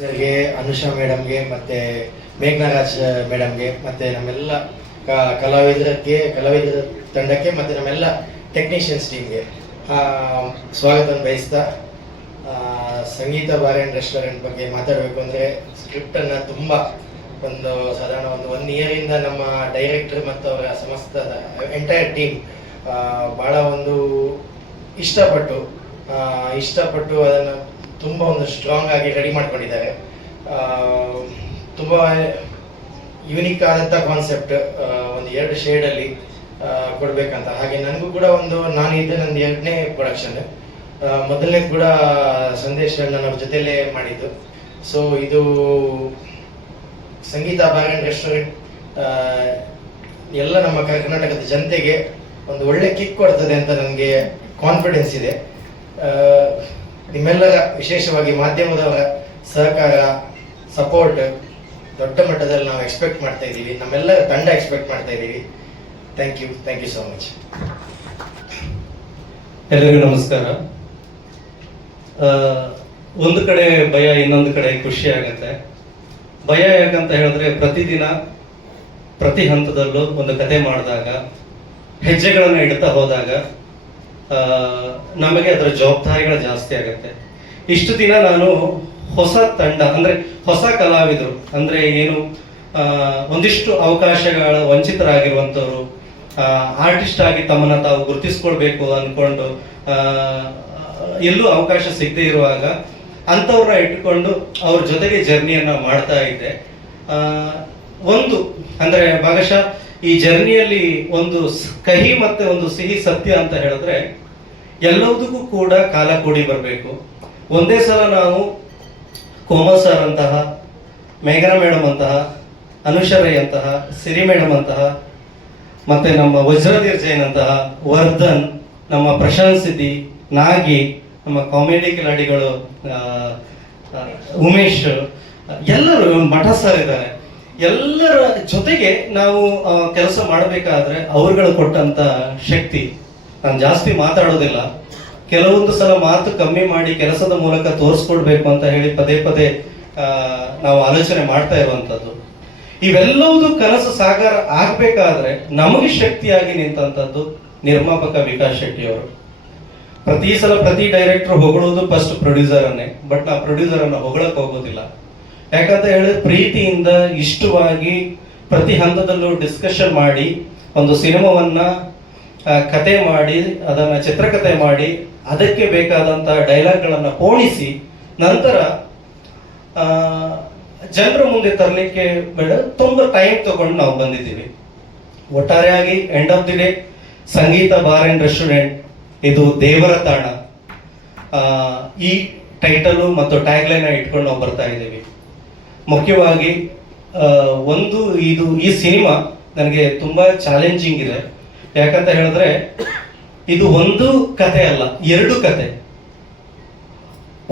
ಸರ್ಗೆ, ಅನುಷಾ ಮೇಡಮ್ಗೆ, ಮತ್ತೆ ಮೇಘನಾರಾಜ್ ಮೇಡಮ್ಗೆ, ಮತ್ತೆ ನಮ್ಮೆಲ್ಲ ಕಲಾವಿದರಕ್ಕೆ, ಕಲಾವಿದರ ತಂಡಕ್ಕೆ, ಮತ್ತೆ ನಮ್ಮೆಲ್ಲ ಟೆಕ್ನಿಷಿಯನ್ಸ್ ಟೀಮ್ಗೆ ಸ್ವಾಗತ ಬಯಸ್ತಾ ಸಂಗೀತ ಬಾರ್ ಆ್ಯಂಡ್ ರೆಸ್ಟೋರೆಂಟ್ ಬಗ್ಗೆ ಮಾತಾಡಬೇಕು ಅಂದರೆ ಸ್ಕ್ರಿಪ್ಟನ್ನು ತುಂಬ ಒಂದು ಸಾಧಾರಣ ಒಂದು ಒನ್ ಇಯರಿಂದ ನಮ್ಮ ಡೈರೆಕ್ಟರ್ ಮತ್ತು ಅವರ ಸಮಸ್ತ ಎಂಟೈರ್ ಟೀಮ್ ಭಾಳ ಒಂದು ಇಷ್ಟಪಟ್ಟು ಇಷ್ಟಪಟ್ಟು ಅದನ್ನು ತುಂಬ ಒಂದು ಸ್ಟ್ರಾಂಗ್ ಆಗಿ ರೆಡಿ ಮಾಡ್ಕೊಂಡಿದ್ದಾರೆ. ತುಂಬ ಯುನಿಕ್ ಆದಂಥ ಕಾನ್ಸೆಪ್ಟ್ ಒಂದು ಎರಡು ಶೇಡಲ್ಲಿ ಕೊಡಬೇಕಂತ. ಹಾಗೆ ನನಗೂ ಕೂಡ ಒಂದು, ನಾನು ಇದು ನಂದು ಎರಡನೇ ಪ್ರೊಡಕ್ಷನ್ ಮೊದಲನೇ ಕೂಡ ಸಂದೇಶ ನನ್ನ ಜೊತೆಲೇ ಮಾಡಿದ್ದು. ಸೊ ಇದು ಸಂಗೀತ ಬಾರ್ ಆ್ಯಂಡ್ ರೆಸ್ಟೋರೆಂಟ್ ಎಲ್ಲ ನಮ್ಮ ಕರ್ನಾಟಕದ ಜನತೆಗೆ ಒಂದು ಒಳ್ಳೆ ಕಿಕ್ ಕೊಡ್ತದೆ ಅಂತ ನನಗೆ ಕಾನ್ಫಿಡೆನ್ಸ್ ಇದೆ. ನಿಮ್ಮೆಲ್ಲರ ವಿಶೇಷವಾಗಿ ಮಾಧ್ಯಮದವರ ಸಹಕಾರ ಸಪೋರ್ಟ್ ದೊಡ್ಡ ಮಟ್ಟದಲ್ಲಿ ನಾವು ಎಕ್ಸ್ಪೆಕ್ಟ್ ಮಾಡ್ತಾ ಇದ್ದೀವಿ. ನಮ್ಮೆಲ್ಲರ ತಂಡ ಎಕ್ಸ್ಪೆಕ್ಟ್ ಮಾಡ್ತಾ ಇದ್ದೀವಿ. Thank you thank you so much ಎಲ್ಲರಿಗೂ ನಮಸ್ಕಾರ. ಒಂದು ಕಡೆ ಭಯ, ಇನ್ನೊಂದು ಕಡೆ ಖುಷಿ ಆಗತ್ತೆ. ಭಯ ಯಾಕಂತ ಹೇಳಿದ್ರೆ ಪ್ರತಿದಿನ, ಪ್ರತಿ ಹಂತದಲ್ಲೂ ಒಂದು ಕತೆ ಮಾಡಿದಾಗ, ಹೆಜ್ಜೆಗಳನ್ನು ಇಡ್ತಾ ಹೋದಾಗ ನಮಗೆ ಅದರ ಜವಾಬ್ದಾರಿಗಳು ಜಾಸ್ತಿ ಆಗುತ್ತೆ. ಇಷ್ಟು ದಿನ ನಾನು ಹೊಸ ತಂಡ, ಅಂದ್ರೆ ಹೊಸ ಕಲಾವಿದರು, ಅಂದ್ರೆ ಏನು ಒಂದಿಷ್ಟು ಅವಕಾಶಗಳ ವಂಚಿತರಾಗಿರುವಂಥವ್ರು ಆರ್ಟಿಸ್ಟ್ ಆಗಿ ತಮ್ಮನ್ನು ತಾವು ಗುರುತಿಸ್ಕೊಳ್ಬೇಕು ಅಂದ್ಕೊಂಡು ಎಲ್ಲೂ ಅವಕಾಶ ಸಿಗದೇ ಇರುವಾಗ ಅಂಥವ್ರನ್ನ ಇಟ್ಟುಕೊಂಡು ಅವ್ರ ಜೊತೆಗೆ ಜರ್ನಿಯನ್ನು ಮಾಡ್ತಾ ಇದ್ದೆ. ಒಂದು, ಅಂದ್ರೆ ಭಾಗಶಃ ಈ ಜರ್ನಿಯಲ್ಲಿ ಒಂದು ಕಹಿ ಮತ್ತೆ ಒಂದು ಸಿಹಿ ಸತ್ಯ ಅಂತ ಹೇಳಿದ್ರೆ, ಎಲ್ಲದಕ್ಕೂ ಕೂಡ ಕಾಲ ಕೂಡಿ ಬರಬೇಕು. ಒಂದೇ ಸಲ ನಾವು ಕೋಮಲ್ ಸರ್ ಅಂತಹ ಮೇಘನಾ ಮೇಡಮ್ ಅಂತಹ ಅನುಷರೈ ಅಂತಹ, ಸಿರಿ ಮೇಡಮ್ ಅಂತಹ, ಮತ್ತೆ ನಮ್ಮ ವಜ್ರಧೀರ್ ಜೈನ್ ಅಂತಹ ವರ್ಧನ್, ನಮ್ಮ ಪ್ರಶಾಂತ್ ಸಿದ್ದಿ, ನಾಗಿ, ನಮ್ಮ ಕಾಮಿಡಿ ಕಿಲಾಡಿಗಳು ಉಮೇಶ್, ಎಲ್ಲರೂ ಮಠ ಸರ್ ಇದ್ದಾರೆ ಎಲ್ಲರ ಜೊತೆಗೆ ನಾವು ಕೆಲಸ ಮಾಡಬೇಕಾದ್ರೆ ಅವರುಗಳು ಕೊಟ್ಟಂತ ಶಕ್ತಿ. ನಾನು ಜಾಸ್ತಿ ಮಾತಾಡೋದಿಲ್ಲ. ಕೆಲವೊಂದು ಸಲ ಮಾತು ಕಮ್ಮಿ ಮಾಡಿ ಕೆಲಸದ ಮೂಲಕ ತೋರಿಸ್ಕೊಡ್ಬೇಕು ಅಂತ ಹೇಳಿ ಪದೇ ಪದೇ ನಾವು ಆಲೋಚನೆ ಮಾಡ್ತಾ ಇರುವಂತದ್ದು. ಇವೆಲ್ಲವೂ ಕನಸು ಸಾಗರ ಆಗ್ಬೇಕಾದ್ರೆ ನಮಗೆ ಶಕ್ತಿಯಾಗಿ ನಿಂತಂಥದ್ದು ನಿರ್ಮಾಪಕ ವಿಕಾಸ್ ಶೆಟ್ಟಿ ಅವರು ಪ್ರತಿ ಸಲ ಪ್ರತಿ ಡೈರೆಕ್ಟರ್ ಹೊಗಳೋದು ಫಸ್ಟ್ ಪ್ರೊಡ್ಯೂಸರ್ ಅನ್ನೇ, ಬಟ್ ನಾ ಪ್ರೊಡ್ಯೂಸರ್ ಅನ್ನ ಹೊಗಳಕ್ ಹೋಗೋದಿಲ್ಲ. ಯಾಕಂತ ಹೇಳಿದ್ರೆ ಪ್ರೀತಿಯಿಂದ ಇಷ್ಟವಾಗಿ ಪ್ರತಿ ಹಂತದಲ್ಲೂ ಡಿಸ್ಕಷನ್ ಮಾಡಿ, ಒಂದು ಸಿನಿಮಾವನ್ನ ಕತೆ ಮಾಡಿ, ಅದನ್ನ ಚಿತ್ರಕಥೆ ಮಾಡಿ, ಅದಕ್ಕೆ ಬೇಕಾದಂತ ಡೈಲಾಗ್ಗಳನ್ನ ಪೋಣಿಸಿ ನಂತರ ಜನರ ಮುಂದೆ ತರಲಿಕ್ಕೆ ಬೇಡ, ತುಂಬಾ ಟೈಮ್ ತಗೊಂಡು ನಾವು ಬಂದಿದ್ದೀವಿ. ಒಟ್ಟಾರೆಯಾಗಿ end of the day Sangeetha bar and restaurant, ಇದು ದೇವರ ತಾಣ. ಈ ಟೈಟಲು ಮತ್ತು ಟ್ಯಾಗ್ಲೈನ್ ಇಟ್ಕೊಂಡು ನಾವು ಬರ್ತಾ ಇದ್ದೀವಿ. ಮುಖ್ಯವಾಗಿ ಒಂದು ಇದು, ಈ ಸಿನಿಮಾ ನನಗೆ ತುಂಬ ಚಾಲೆಂಜಿಂಗ್ ಇದೆ. ಯಾಕಂತ ಹೇಳಿದ್ರೆ, ಇದು ಒಂದು ಕತೆ ಅಲ್ಲ, ಎರಡು ಕತೆ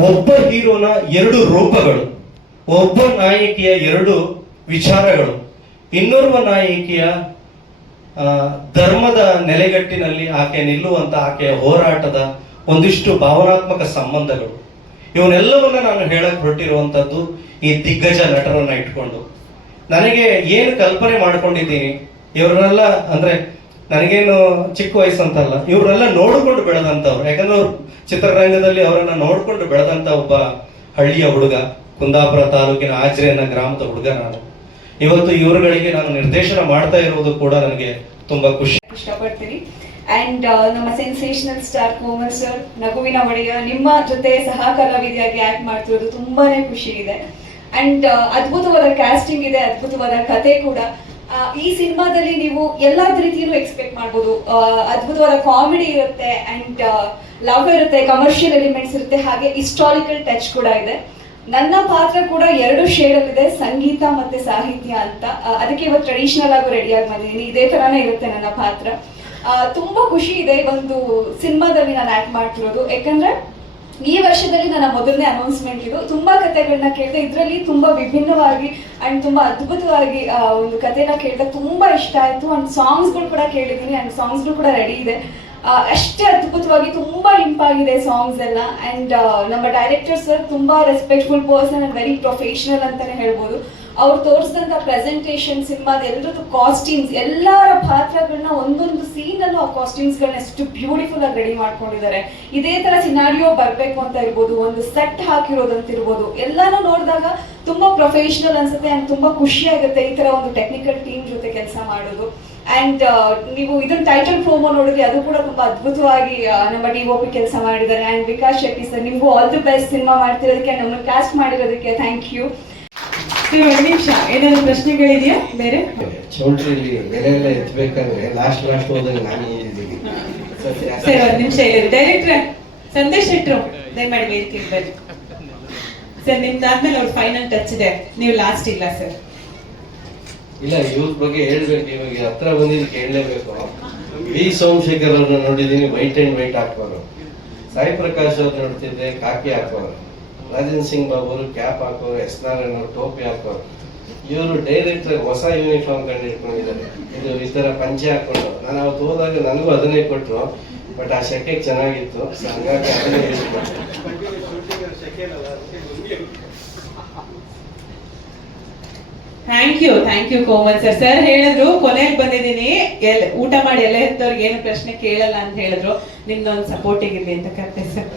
ಒಬ್ಬ ಹೀರೋನ ಎರಡು ರೂಪಗಳು, ಒಬ್ಬ ನಾಯಕಿಯ ಎರಡು ವಿಚಾರಗಳು, ಇನ್ನೋರ್ವ ನಾಯಕಿಯ ಧರ್ಮದ ನೆಲೆಗಟ್ಟಿನಲ್ಲಿ ಆಕೆ ನಿಲ್ಲುವಂತ ಆಕೆಯ ಹೋರಾಟದ ಒಂದಿಷ್ಟು ಭಾವನಾತ್ಮಕ ಸಂಬಂಧಗಳು. ಇವನ್ನೆಲ್ಲವನ್ನ ನಾನು ಹೇಳಕ್ ಹೊರಟಿರುವಂತದ್ದು ಈ ದಿಗ್ಗಜ ನಟರನ್ನ ಇಟ್ಕೊಂಡು. ನನಗೆ ಏನು ಕಲ್ಪನೆ ಮಾಡ್ಕೊಂಡಿದ್ದೀನಿ, ಇವ್ರನ್ನೆಲ್ಲ ಅಂದ್ರೆ ನನಗೇನು ಚಿಕ್ಕ ವಯಸ್ಸು ಅಂತಲ್ಲ ಇವ್ರನ್ನೆಲ್ಲ ನೋಡಿಕೊಂಡು ಬೆಳೆದಂಥವ್ರು. ಯಾಕಂದ್ರೆ ಅವ್ರು ಚಿತ್ರರಂಗದಲ್ಲಿ ಅವರನ್ನ ನೋಡಿಕೊಂಡು ಬೆಳೆದಂತ ಒಬ್ಬ ಹಳ್ಳಿಯ ಹುಡುಗ, ಕುಂದಾಪುರ ತಾಲೂಕಿನ ಆಜ್ರೆ ಅನ್ನೋ ಗ್ರಾಮದ ಹುಡುಗ ನಾನು. ಇವತ್ತು ಇವರುಗಳಿಗೆ ನಾನು ನಿರ್ದೇಶನ ಮಾಡ್ತಾ ಇರುವುದು ಕೂಡ ನನಗೆ ತುಂಬಾ ಖುಷಿ. ಇಷ್ಟಪಡ್ತೀನಿ. ಅಂಡ್ ನಮ್ಮ ಸೆನ್ಸೇಷನಲ್ ಸ್ಟಾರ್ ಕೋಮಲ್ ಸರ್ ನಗುವಿನ ಒಡೆಯ, ನಿಮ್ಮ ಜೊತೆ ಸಹ ಕಲಾವಿದೆಯಾಗಿ ಆಕ್ಟ್ ಮಾಡ್ತಿರೋದು ತುಂಬಾನೇ ಖುಷಿ ಇದೆ. ಅಂಡ್ ಅದ್ಭುತವಾದ ಕ್ಯಾಸ್ಟಿಂಗ್ ಇದೆ, ಅದ್ಭುತವಾದ ಕತೆ ಕೂಡ. ಈ ಸಿನಿಮಾದಲ್ಲಿ ನೀವು ಎಲ್ಲಾ ರೀತಿಯಲ್ಲೂ ಎಕ್ಸ್ಪೆಕ್ಟ್ ಮಾಡ್ಬೋದು. ಅದ್ಭುತವಾದ ಕಾಮಿಡಿ ಇರುತ್ತೆ ಅಂಡ್ ಲವ್ ಇರುತ್ತೆ ಕಮರ್ಷಿಯಲ್ ಎಲಿಮೆಂಟ್ಸ್ ಇರುತ್ತೆ, ಹಾಗೆ ಹಿಸ್ಟಾರಿಕಲ್ ಟಚ್ ಕೂಡ ಇದೆ. ನನ್ನ ಪಾತ್ರ ಕೂಡ ಎರಡು ಶೇಡ್ ಇದೆ, ಸಂಗೀತ ಮತ್ತೆ ಸಾಹಿತ್ಯ ಅಂತ. ಅದಕ್ಕೆ ಇವತ್ತು ಟ್ರೆಡಿಷನಲ್ ಆಗು ರೆಡಿಯಾಗಿ ಬಂದಿದ್ದೀನಿ. ಇದೇ ತರಾನೇ ಇರುತ್ತೆ ನನ್ನ ಪಾತ್ರ. ತುಂಬಾ ಖುಷಿ ಇದೆ ಒಂದು ಸಿನಿಮಾದಲ್ಲಿ ನಾನು ಆಕ್ಟ್ ಮಾಡ್ತಿರೋದು. ಯಾಕಂದ್ರೆ ಈ ವರ್ಷದಲ್ಲಿ ನನ್ನ ಮೊದಲನೇ ಅನೌನ್ಸ್ಮೆಂಟ್ ಇದು. ತುಂಬಾ ಕಥೆಗಳನ್ನ ಕೇಳಿದೆ, ಇದರಲ್ಲಿ ತುಂಬಾ ವಿಭಿನ್ನವಾಗಿ ಅಂಡ್ ತುಂಬಾ ಅದ್ಭುತವಾಗಿ ಒಂದು ಕಥೆನ ಕೇಳಿದೆ ತುಂಬಾ ಇಷ್ಟ ಆಯ್ತು. ಅಂಡ್ ಸಾಂಗ್ಸ್ಗಳು ಕೂಡ ಕೇಳಿದ್ದೀನಿ. ಅಂಡ್ ಸಾಂಗ್ಸ್ಗಳು ಕೂಡ ರೆಡಿ ಇದೆ. ಅಷ್ಟೇ ಅದ್ಭುತವಾಗಿ ತುಂಬಾ ಇಂಪಾಗಿದೆ ಸಾಂಗ್ಸ್ ಎಲ್ಲ. ಅಂಡ್ ನಮ್ಮ ಡೈರೆಕ್ಟರ್ ಸರ್ ತುಂಬಾ respectful person and very professional ಅಂತಾನೆ ಹೇಳ್ಬೋದು. ಅವ್ರು ತೋರಿಸಿದಂತ ಪ್ರೆಸೆಂಟೇಷನ್ ಸಿನಿಮಾದ ಎಲ್ಲರದ್ದು ಕಾಸ್ಟ್ಯೂಮ್ಸ್ ಎಲ್ಲರ ಪಾತ್ರಗಳನ್ನ ಒಂದೊಂದು ಸೀನ್ ಅಲ್ಲೂ ಆ ಕಾಸ್ಟ್ಯೂಮ್ಸ್ ಗಳನ್ನ ಎಷ್ಟು ಬ್ಯೂಟಿಫುಲ್ ಆಗಿ ರೆಡಿ ಮಾಡ್ಕೊಂಡಿದ್ದಾರೆ. ಇದೇ ತರ ಸಿನಾರಿಯೋ ಬರಬೇಕು ಅಂತ ಇರ್ಬೋದು, ಒಂದು ಸೆಟ್ ಹಾಕಿರೋದಂತ ಇರ್ಬೋದು ಎಲ್ಲಾನು ನೋಡಿದಾಗ ತುಂಬಾ ಪ್ರೊಫೆಷನಲ್ ಅನ್ಸುತ್ತೆ ಅಂಡ್ ತುಂಬಾ ಖುಷಿ ಆಗುತ್ತೆ ಈ ತರ ಒಂದು ಟೆಕ್ನಿಕಲ್ ಟೀಮ್ ಜೊತೆ ಕೆಲಸ ಮಾಡೋದು. ಅಂಡ್ ನೀವು ಇದನ್ನ ಟೈಟಲ್ ಪ್ರೋಮೋ ನೋಡಿದ್ರೆ ಅದು ಕೂಡ ತುಂಬಾ ಅದ್ಭುತವಾಗಿ ನಮ್ಮ ಡಿ ಒ ಪಿ ಕೆಲಸ ಮಾಡಿದ್ದಾರೆ. ಅಂಡ್ ವಿಕಾಸ್ ಶೆಟ್ಟಿ ಸರ್ ನಿಮಗೂ ಆಲ್ ದಿ ಬೆಸ್ಟ್ ಸಿನಿಮಾ ಮಾಡ್ತಿರೋದಕ್ಕೆ ನಮ್ಮನ್ನು ಕ್ಯಾಸ್ಟ್ ಮಾಡಿರೋದಕ್ಕೆ ಥ್ಯಾಂಕ್ ಯು ಸರ್ ಒಂದು ನಿಮಿಷ. ಏನಾದ್ರು ಪ್ರಶ್ನೆಗಳಿದೆಯಾ? ಬೇರೆ? ಚೌಲ್ಟ್ರಿಲಿ ಬೆಲೆ ಎಲ್ಲ ಎತ್ತಬೇಕಂದ್ರೆ ಲಾಸ್ಟ್ ಲಾಸ್ಟ್ ಹೋದಾಗ ನಾನು ಇದ್ದೀನಿ ಸರ್ ಒಂದ್ ನಿಮಿಷ ಇಲ್ಲಿ ಡೈರೆಕ್ಟ್ರೆ ಸಂದೇಶ್ ಶೆಟ್ರು ದಯಮಾಡಿ ವೇದಿಕೆ ಬರ್ರಿ ಸರ್ ನಿಮ್ದಾದ್ಮೇಲೆ ಅವ್ರ ಫೈನಲ್ ಟಚ್ ಇದೆ. ನೀವು ಲಾಸ್ಟ್ ಇಲ್ಲ ಸರ್ ಇಲ್ಲ, ಇವ್ರ ಬಗ್ಗೆ ಹೇಳ್ಬೇಕು ಇವಾಗ ಹತ್ರ ಬಂದಿದ್ದು ಕೇಳಲೇಬೇಕು. ವಿ. ಸೋಮಶೇಖರ್ ಅವ್ರನ್ನ ನೋಡಿದೀನಿ ವೈಟ್ ಅಂಡ್ ವೈಟ್ ಹಾಕೋರು ಸಾಯಿ ಪ್ರಕಾಶ್ ಅವ್ರು ನೋಡ್ತಿದ್ದೆ ಕಾಕಿ ಹಾಕೋರು ರಾಜೇಂದ್ರ ಸಿಂಗ್ ಬಾಬು ಅವರು ಕ್ಯಾಪ್ ಹಾಕೋರು ಎಸ್. ನಾರಾಯಣ ಅವರು ಟೋಪಿ ಹಾಕೋರು ಇವರು ಡೈರೆಕ್ಟರ್ ಹೊಸ ಯೂನಿಫಾರ್ಮ್ ಕಂಡು ಇಟ್ಕೊಂಡಿದ್ದಾರೆ ಇದು ಈ ಥರ ಪಂಚೆ ಹಾಕೊಂಡು ನಾನು ಅವತ್ತು ಹೋದಾಗ ನನಗೂ ಅದನ್ನೇ ಕೊಟ್ಟರು ಬಟ್ ಆ ಶೆಕೆಗೆ ಚೆನ್ನಾಗಿತ್ತು ಹಾಗಾಗಿ ಅದನ್ನೇ use thank you thank you Komal sir sir ಹೇಳಿದ್ರು, ಕೊನೆಗೆ ಬಂದಿದ್ದೀನಿ. ಎಲ್, ಊಟ ಮಾಡಿ ಎಲ್ಲ ಎತ್ತವ್ರಿಗೆ ಏನು ಪ್ರಶ್ನೆ ಕೇಳಲ್ಲ ಅಂತ ಹೇಳಿದ್ರು. ನಿಮ್ದೊಂದು ಸಪೋರ್ಟಿಗೆ ಇರಲಿ ಅಂತ ಕರ್ತೇವೆ ಸರ್